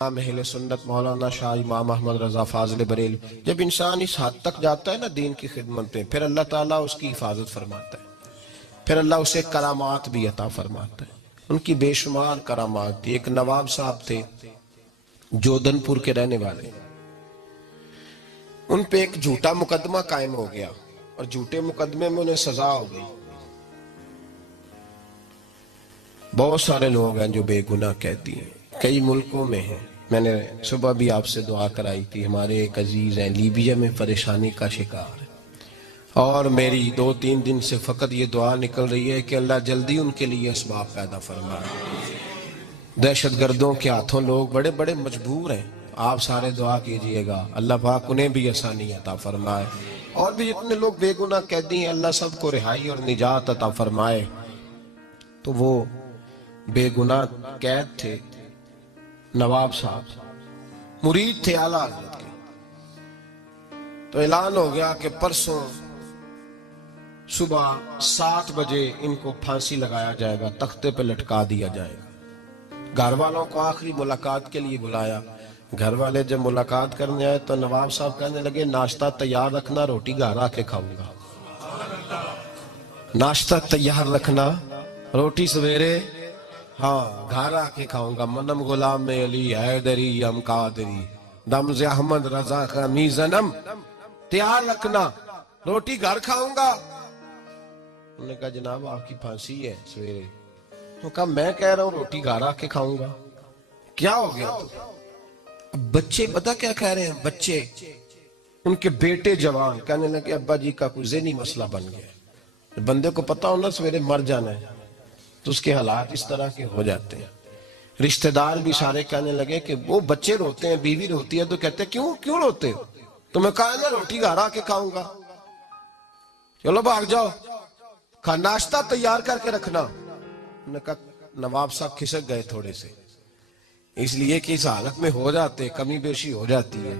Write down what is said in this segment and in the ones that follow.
امام اہل سنت مولانا شاہ امام احمد رضا فاضل بریلوی، جب انسان اس حد تک جاتا ہے نا دین کی خدمت میں، پھر اللہ تعالیٰ اس کی حفاظت فرماتا ہے، پھر اللہ اسے کرامات بھی عطا فرماتا ہے۔ ان کی بے شمار کرامات تھی۔ ایک نواب صاحب تھے جودن پور کے رہنے والے، ان پہ ایک جھوٹا مقدمہ قائم ہو گیا اور جھوٹے مقدمے میں انہیں سزا ہو گئی۔ بہت سارے لوگ ہیں جو بے گناہ کہتی ہیں، کئی ملکوں میں ہیں۔ میں نے صبح بھی آپ سے دعا کرائی تھی، ہمارے ایک عزیز ہیں لیبیا میں پریشانی کا شکار ہے، اور میری 2-3 دن سے فقط یہ دعا نکل رہی ہے کہ اللہ جلدی ان کے لیے اسباب پیدا فرمائے۔ دہشت گردوں کے ہاتھوں لوگ بڑے بڑے مجبور ہیں، آپ سارے دعا کیجئے گا اللہ پاک انہیں بھی آسانی عطا فرمائے، اور بھی جتنے لوگ بے گناہ قیدی ہیں اللہ سب کو رہائی اور نجات عطا فرمائے۔ تو وہ بے گناہ قید تھے، نواب صاحب مرید تھے اعلیٰ حضرت کے۔ تو اعلان ہو گیا کہ پرسوں صبح 7 بجے ان کو پھانسی لگایا جائے گا، تختے پہ لٹکا دیا جائے گا۔ گھر والوں کو آخری ملاقات کے لیے بلایا۔ گھر والے جب ملاقات کرنے آئے تو نواب صاحب کہنے لگے ناشتہ تیار رکھنا، روٹی گھر آ کے کھاؤں گا۔ ناشتہ تیار رکھنا، روٹی سویرے ہاں گھر آ کے کھاؤں گا۔ منم غلام میں علی حیدری ام قادری دمز احمد رضا خمی زنم، تیار رکھنا، روٹی گھر کھاؤں گا۔ انہوں نے کہا جناب آپ کی پھانسی ہے سویرے۔ تو کہا میں کہہ رہا ہوں روٹی گھر آ کے کھاؤں گا۔ کیا ہو گیا؟ اب بچے پتہ کیا کہہ رہے ہیں؟ بچے ان کے بیٹے جوان کہنے لگے ابا جی کا کوئی ذہنی مسئلہ بن گیا۔ بندے کو پتہ ہونا سویرے مر جانا ہے تو اس کے حالات اس طرح کے ہو جاتے ہیں۔ رشتہ دار بھی سارے کہنے لگے کہ وہ بچے روتے ہیں، بیوی روتی ہے تو کہتے ہیں کیوں روتے ہو؟ تو میں کہا نا روٹی گھر آ کے کھاؤں گا۔ چلو بھاگ جاؤ، ناشتہ تیار کر کے رکھنا۔ انہوں نے کہا نواب صاحب کھسک گئے تھوڑے سے، اس لیے کہ اس حالت میں ہو جاتے، کمی بیشی ہو جاتی ہے۔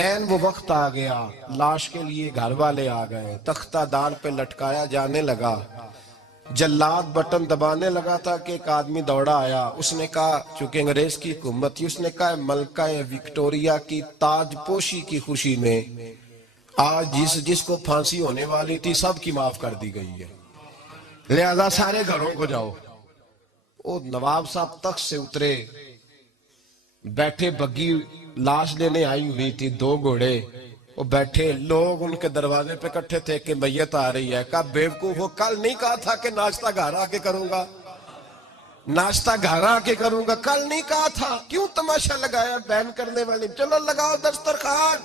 این وہ وقت آ گیا، لاش کے لیے گھر والے آ گئے، تختہ دار پہ لٹکایا جانے لگا۔ جلاد بٹن دبانے لگا تھا کہ ایک آدمی دوڑا آیا، اس نے کہا چونکہ انگریز کی حکومت تھی، اس نے کہا ملکہ وکٹوریا کی تاج پوشی کی خوشی میں آج جس کو پھانسی ہونے والی تھی سب کی معاف کر دی گئی ہے، لہذا سارے گھروں کو جاؤ۔ وہ نواب صاحب تخت سے اترے، بیٹھے، بگی لاش لینے آئی ہوئی تھی، 2 گھوڑے، وہ بیٹھے، لوگ ان کے دروازے پہ اکٹھے تھے کہ میت آ رہی ہے۔ کہا بیوقوف ہو، کل نہیں کہا تھا کہ ناشتہ گھر آ کے کروں گا، ناشتہ گھر آ کے کروں گا، کل نہیں کہا تھا، کیوں تماشا لگایا بین کرنے والی؟ چلو لگاؤ دسترخوان۔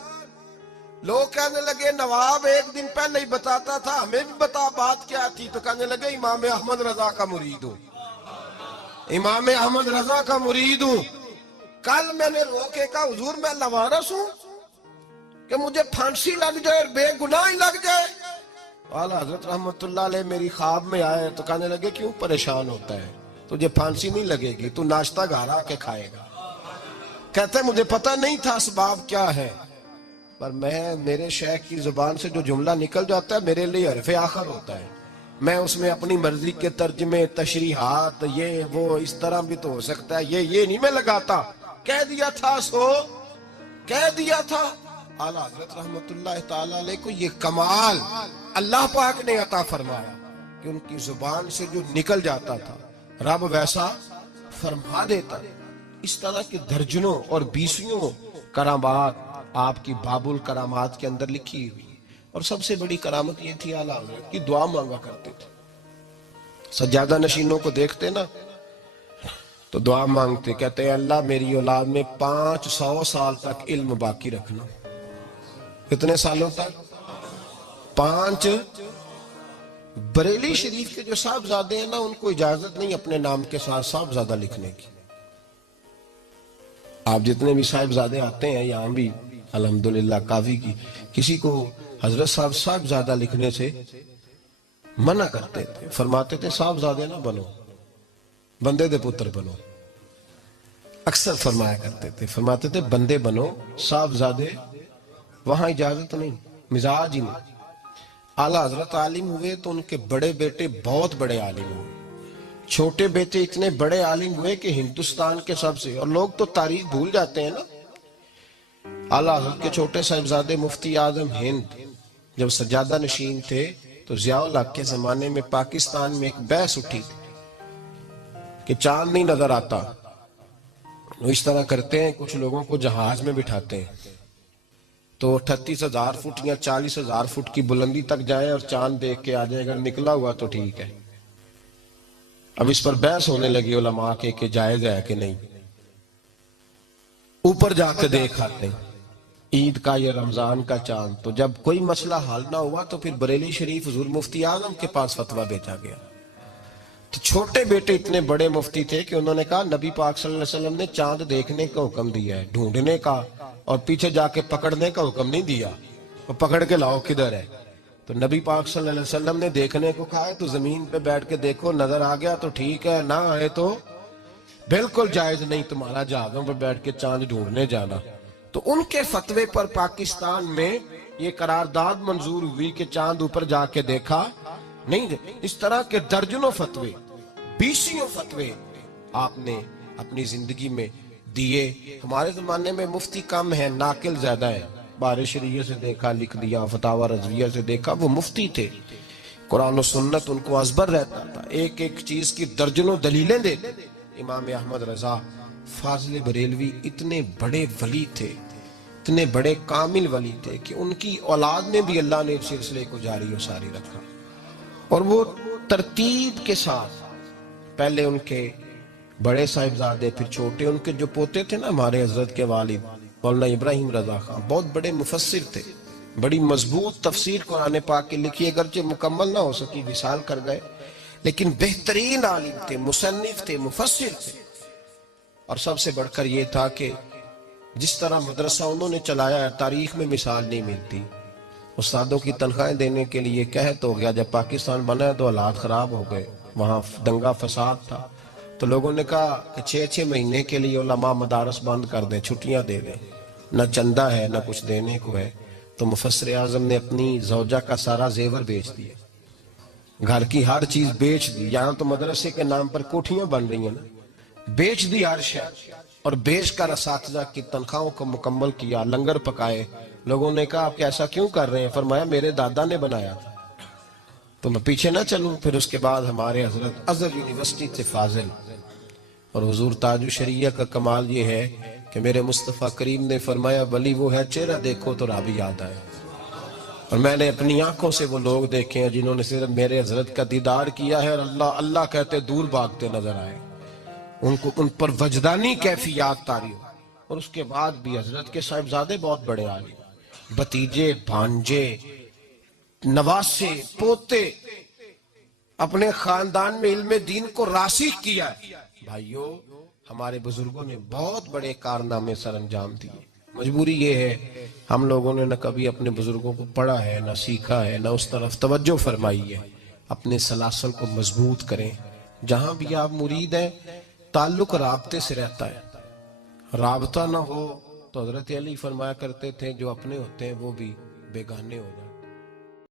لوگ کہنے لگے نواب ایک دن پہلے ہی بتاتا تھا، ہمیں بھی بتا بات کیا تھی؟ تو کہنے لگے امام احمد رضا کا مرید ہوں، امام احمد رضا کا مرید ہوں۔ کل میں نے روکے کہا حضور میں لوارث ہوں کہ مجھے پھانسی لگ جائے، بے گناہ ہی لگ جائے؟ اعلیٰ حضرت رحمت اللہ علیہ میری خواب میں آئے تو کہنے لگے کیوں پریشان ہوتا ہے، تجھے پھانسی نہیں لگے گی، تو ناشتہ گھر آ کے کھائے گا۔ کہتے مجھے پتہ نہیں تھا اسباب کیا ہے، پر میرے شیخ کی زبان سے جو جملہ نکل جاتا ہے میرے لیے حرف آخر ہوتا ہے، میں اس میں اپنی مرضی کے ترجمے، تشریحات، یہ وہ اس طرح بھی تو ہو سکتا ہے، یہ نہیں میں لگاتا، کہہ دیا تھا سو کہہ دیا تھا۔ اعلیٰ حضرت رحمت اللہ تعالی علیہ کو یہ کمال اللہ پاک نے عطا فرمایا کہ ان کی زبان سے جو نکل جاتا تھا رب ویسا فرما دیتا۔ اس طرح کے درجنوں اور 20 کرامات آپ کی باب الکرامات کے اندر لکھی ہوئی، اور سب سے بڑی کرامت یہ تھی اعلیٰ حضرت کی دعا مانگا کرتے تھے۔ سجادہ نشینوں کو دیکھتے نا تو دعا مانگتے، کہتے ہیں اللہ میری اولاد میں 500 سال تک علم باقی رکھنا۔ کتنے سالوں تک؟ 5۔ بریلی شریف کے جو صاحبزادے ہیں نا ان کو اجازت نہیں اپنے نام کے ساتھ صاحبزادہ لکھنے کی۔ آپ جتنے بھی صاحبزادے آتے ہیں یہاں بھی الحمدللہ کافی کی، کسی کو حضرت صاحب صاحبزادہ لکھنے سے منع کرتے تھے، فرماتے تھے صاحبزادے نہ بنو، بندے دے پتر بنو۔ اکثر فرمایا کرتے تھے، فرماتے تھے بندے بنو، صاحبزادے وہاں اجازت نہیں، مزاج ہی نہیں۔ اعلیٰ حضرت عالم ہوئے تو ان کے بڑے بیٹے بہت بڑے عالم ہوئے، چھوٹے بیٹے اتنے بڑے عالم ہوئے کہ ہندوستان کے سب سے، اور لوگ تو تاریخ بھول جاتے ہیں نا۔ اعلیٰ حضرت کے چھوٹے صاحبزادے مفتی اعظم ہند جب سجادہ نشین تھے تو ضیاء الحق کے زمانے میں پاکستان میں ایک بحث اٹھی تھی کہ چاند نہیں نظر آتا۔ وہ اس طرح کرتے ہیں، کچھ لوگوں کو جہاز میں بٹھاتے ہیں تو 38,000 فٹ یا 40,000 فٹ کی بلندی تک جائے اور چاند دیکھ کے آ جائے، اگر نکلا ہوا تو ٹھیک ہے۔ اب اس پر بحث ہونے لگی علماء کے کہ جائز ہے کہ نہیں، اوپر جا کے دیکھ آتے ہیں عید کا یا رمضان کا چاند۔ تو جب کوئی مسئلہ حل نہ ہوا تو پھر بریلی شریف حضور مفتی اعظم کے پاس فتویٰ بھیجا گیا۔ تو چھوٹے بیٹے اتنے بڑے مفتی تھے کہ انہوں نے کہا نبی پاک صلی اللہ علیہ وسلم نے چاند دیکھنے کا حکم دیا ہے، ڈھونڈنے کا اور پیچھے جا کے پکڑنے کا حکم نہیں دیا، وہ پکڑ کے لاؤ کدھر ہے۔ تو نبی پاک صلی اللہ علیہ وسلم نے دیکھنے کو کہا ہے تو زمین پہ بیٹھ کے دیکھو، نظر آ گیا تو ٹھیک ہے، نہ آئے تو بالکل جائز نہیں تمہارا جہازوں پہ بیٹھ کے چاند ڈھونڈنے جانا۔ تو ان کے فتوے پر پاکستان میں یہ قرارداد منظور ہوئی کہ چاند اوپر جا کے دیکھا نہیں۔ اس طرح کے درجنوں فتوے، بیسیوں فتوے آپ نے اپنی زندگی میں دیے۔ ہمارے زمانے میں مفتی کم ہیں، ناقل زیادہ ہیں۔ بار شریعہ سے دیکھا لکھ دیا، فتاوی رضویہ سے دیکھا، وہ مفتی تھے، قرآن و سنت ان کو ازبر رہتا تھا، ایک ایک چیز کی درجنوں دلیلیں دیتے۔ امام احمد رضا فاضل بریلوی اتنے بڑے ولی تھے، اتنے بڑے کامل ولی تھے کہ ان کی اولاد نے بھی اللہ نے اس سلسلے کو جاری و ساری رکھا، اور وہ ترتیب کے ساتھ پہلے ان کے بڑے صاحبزادے، پھر چھوٹے، ان کے جو پوتے تھے نا، ہمارے حضرت کے والد مولانا ابراہیم رضا خان بہت بڑے مفسر تھے، بڑی مضبوط تفسیر قرآن پاک کی لکھی، اگرچہ مکمل نہ ہو سکی، وصال کر گئے، لیکن بہترین عالم تھے، مصنف تھے، مفسر تھے۔ اور سب سے بڑھ کر یہ تھا کہ جس طرح مدرسہ انہوں نے چلایا ہے، تاریخ میں مثال نہیں ملتی۔ استادوں کی تنخواہیں دینے کے لیے قحط ہو گیا، جب پاکستان بنا تو حالات خراب ہو گئے، وہاں دنگا فساد تھا، تو لوگوں نے کہا کہ 6 مہینے کے لیے علماء مدارس بند کر دیں، چھٹیاں دے دیں، نہ چندہ ہے نہ کچھ دینے کو ہے۔ تو مفسر اعظم نے اپنی زوجہ کا سارا زیور بیچ دیا، گھر کی ہر چیز بیچ دی، یہاں تو مدرسے کے نام پر کوٹھیاں بن رہی ہیں نا، بیچ دی ہر شے، اور بیچ کر اساتذہ کی تنخواہوں کو مکمل کیا، لنگر پکائے۔ لوگوں نے کہا آپ ایسا کیوں کر رہے ہیں؟ فرمایا میرے دادا نے بنایا تھا تو میں پیچھے نہ چلوں۔ پھر اس کے بعد ہمارے حضرت ازہر یونیورسٹی سے فاضل، اور حضور تاج الشریعہ کا کمال یہ ہے کہ میرے مصطفیٰ کریم نے فرمایا ولی وہ ہے چہرہ دیکھو تو رب یاد آئے، اور میں نے اپنی آنکھوں سے وہ لوگ دیکھے ہیں جنہوں نے صرف میرے حضرت کا دیدار کیا ہے اور اللہ اللہ کہتے دور بھاگتے نظر آئے، ان پر وجدانی کیفیات طاری ہو۔ اور اس کے بعد بھی حضرت کے صاحبزادے بہت بڑے عالم، بھتیجے، بھانجے، نواسے، پوتے، اپنے خاندان میں علم دین کو راسخ کیا ہے۔ بھائیو، ہمارے بزرگوں نے بہت بڑے کارنامے سر انجام دیے۔ مجبوری یہ ہے ہم لوگوں نے نہ کبھی اپنے بزرگوں کو پڑھا ہے، نہ سیکھا ہے، نہ اس طرف توجہ فرمائی ہے۔ اپنے سلاسل کو مضبوط کریں، جہاں بھی آپ مرید ہیں تعلق رابطے سے رہتا ہے، رابطہ نہ ہو تو حضرت علی فرمایا کرتے تھے جو اپنے ہوتے ہیں وہ بھی بیگانے ہو جائیں۔